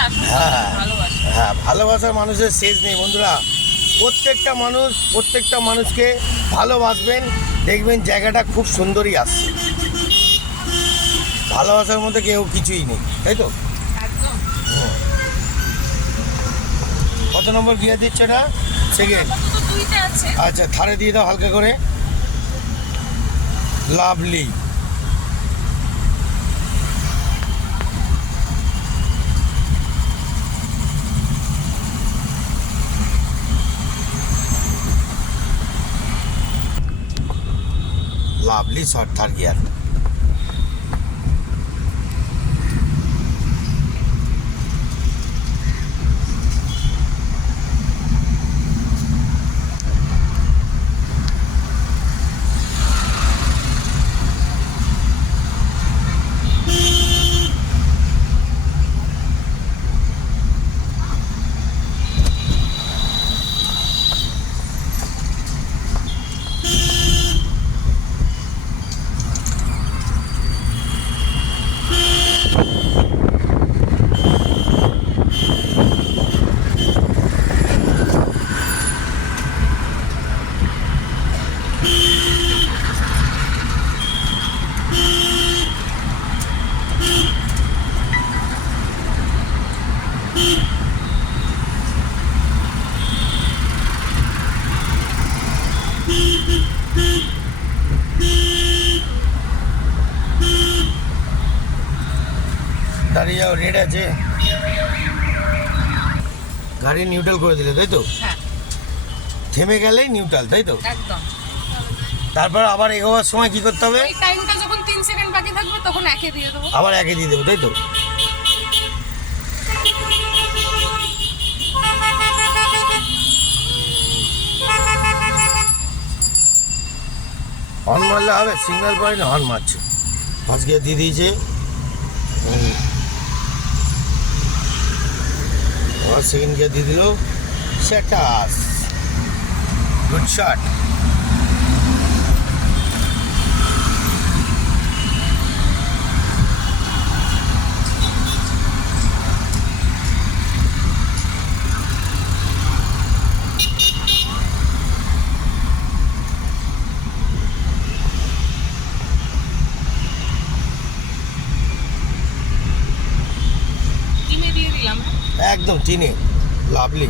হ্যাঁ হ্যাঁ, ভালোবাসার মানুষের শেষ নেই বন্ধুরা। প্রত্যেকটা মানুষকে ভালোবাসবেন, দেখবেন জায়গাটা খুব সুন্দরই আসছে। ভালোবাসার মধ্যে কেউ কিছুই নেই, তাই তো? একদম। কত নম্বর গিয়ার দিচ্ছে না? সেকেন্ড। দুইটা আছে। আচ্ছা, থারে দিয়ে দাও হালকা করে। Lovely. Lovely short third gear. দাঁড়িয়ে যাও, রেড আছে। গাড়ি নিউট্রাল করে দিলে, তাই তো? হ্যাঁ থেমে গেলেই নিউট্রাল, তাই তো? একদম। তারপর আবার এগোবার সময় কি করতে হবে? ওই টাইমটা যখন 3 সেকেন্ড বাকি থাকবে তখন একে দিয়ে দেবো। আবার একে দিয়ে দেবো, তাই তো? হর্ন মারলে হবে? সিগন্যাল পয়েন্ট না, হর্ন মারছে। ফার্স্ট গিয়ার দিয়ে দিয়েছে। আবার সেকেন্ড গিয়ার দিয়ে দিল। সেটাস গুড শট। ডিমে দিয়ে দিলাম। একদম চিনি। লাভলি।